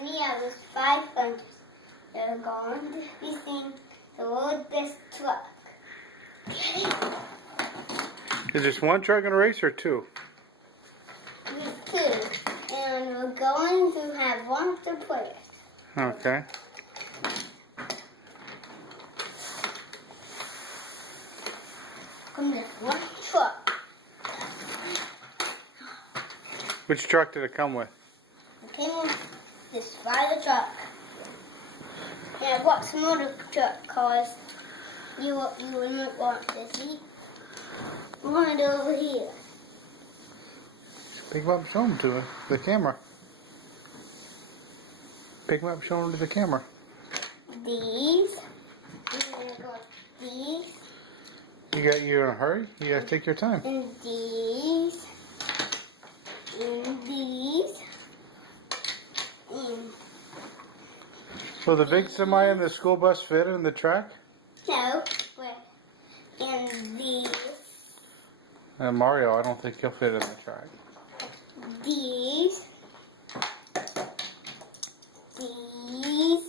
And yeah, there's 5 hunters that are going to be seen to load this truck. Is this one truck in a race or 2? There's 2. And we're going to have 1 to players. Okay. Come this 1 truck. Which truck did it come with? It came with this fire truck. And I bought some other truck because you wouldn't want to see. I want it over here. Pick him up and show him to the camera. Pick him up and show him to the camera. These. And I got these. You in a hurry? You gotta take your time. And these. And these. And Will the big semi and the school bus fit in the track? no. But and these. And Mario, I don't think he'll fit in the track. These. These.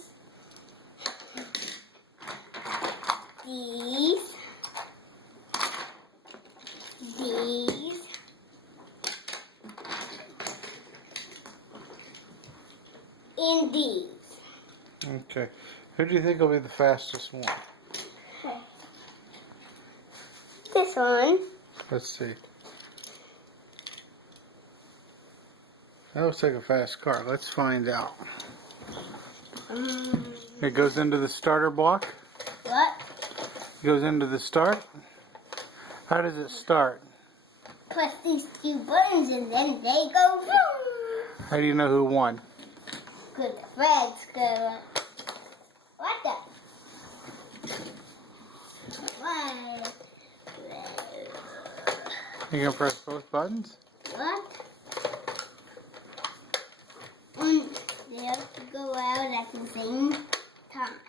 These. These. And these. Okay. Who do you think will be the fastest one? This one. Let's see. That looks like a fast car. Let's find out. It goes into the starter block. What? It goes into the start. How does it start? Press these 2 buttons and then they go boom. How do you know who won? Good flags go. What the? What? You gonna press both buttons? What? And they have to go out at the same time.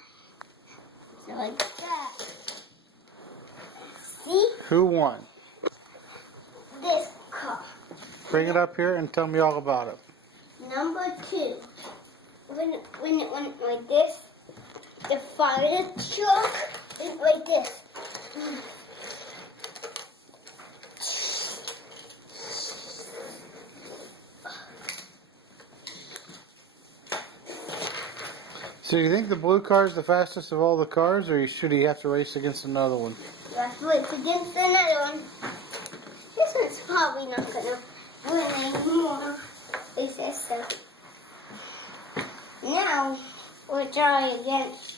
So like that. See? Who won? This car. Bring it up here and tell me all about it. Number 2. When it went like this, the fire truck is like this. So you think the blue car is the fastest of all the cars, or should he have to race against another one? Let's race against another one. This one's probably not gonna win anymore. It says so. Now we'll try against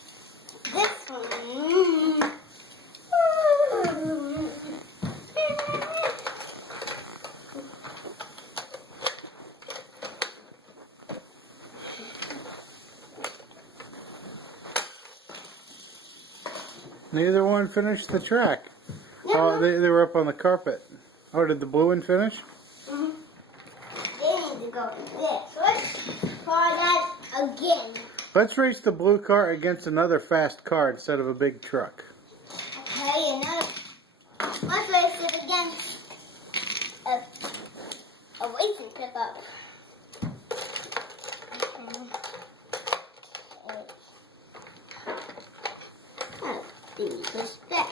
this one. Neither one finished the track. No. Oh, they were up on the carpet. Oh, did the blue one finish? They need to go to this. Let's try that again. Let's race the blue car against another fast car instead of a big truck. Okay, another. Let's race it against a racing pickup. Give me this back.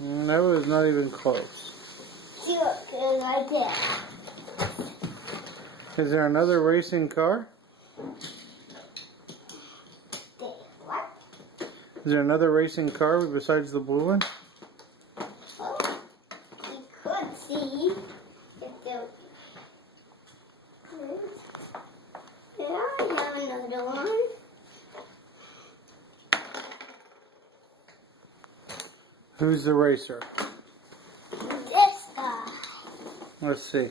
That was not even close. See what goes right there. Is there another racing car? There. What? Is there another racing car besides the blue one? Oh, you could see if there. Yeah, I have another one. Who's the racer? This guy. Let's see.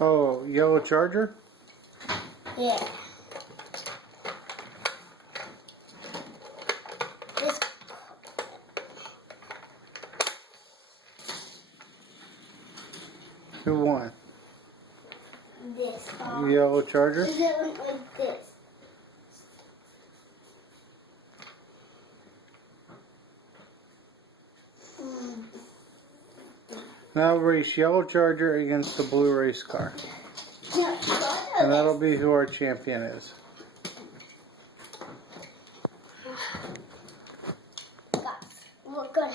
Oh, yellow Charger? Yeah. This. Who won? This. Yellow Charger? Does it look like this? Now race yellow Charger against the blue race car. And that'll be who our champion is. We're gonna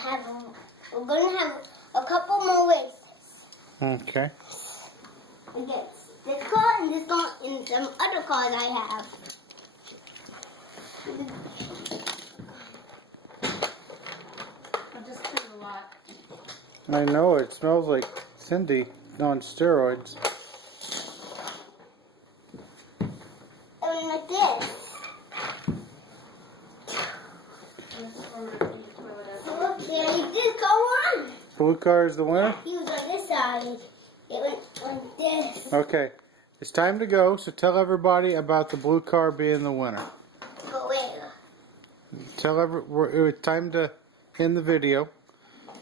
have a couple more races. Okay. Against this car and this car and some other cars I have. I just cleaned a lot. I know, it smells like Cindy on steroids. And like this. Okay, just go on. Blue car is the winner? He was on this side. It went on this. Okay. It's time to go, so tell everybody about the blue car being the winner. Go where? It's time to end the video.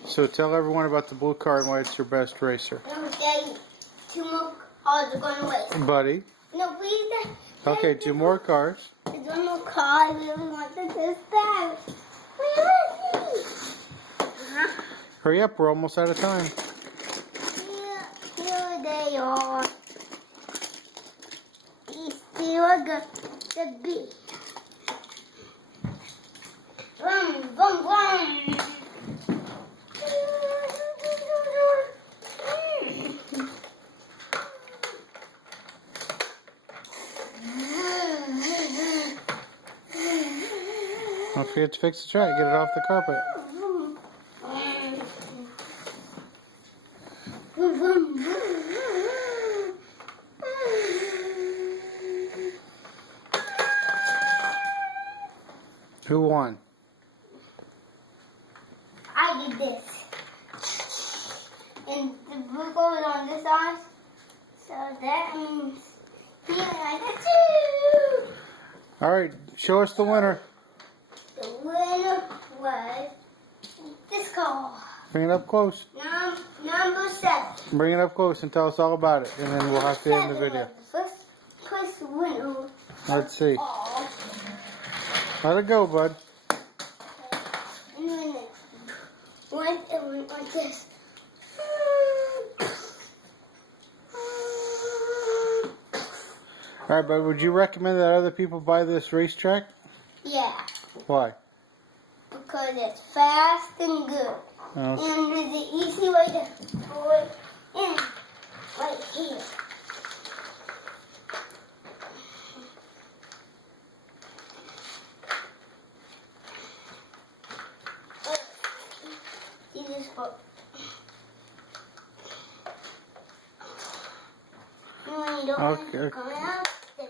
So tell everyone about the blue car and why it's your best racer. Okay, 2 more cars are going away. Buddy. No, please. Okay, 2 more cars. There's 1 more car. I really want to this back. Where is he? Hurry up, we're almost out of time. Here they are. He's still the bee. Vroom, vroom, vroom. Don't forget to fix the track, get it off the carpet. Who won? I did this. And the blue goes on this side. So that means here I got 2. Alright, show us the winner. The winner was this car. Bring it up close. Number 7. Bring it up close and tell us all about it, and then we'll have to end the video. The first winner. Let's see. Oh. Let it go, bud. And then went like this. Alright, bud, would you recommend that other people buy this racetrack? Yeah, Why? because it's fast and good. Okay. And there's an easy way to go it in right here. See this book. And when you don't want it Okay. coming out, then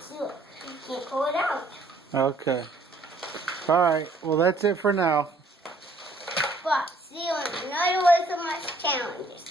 see what? You can't pull it out. Okay. Alright, well that's it for now. But see you on another way so much challenges.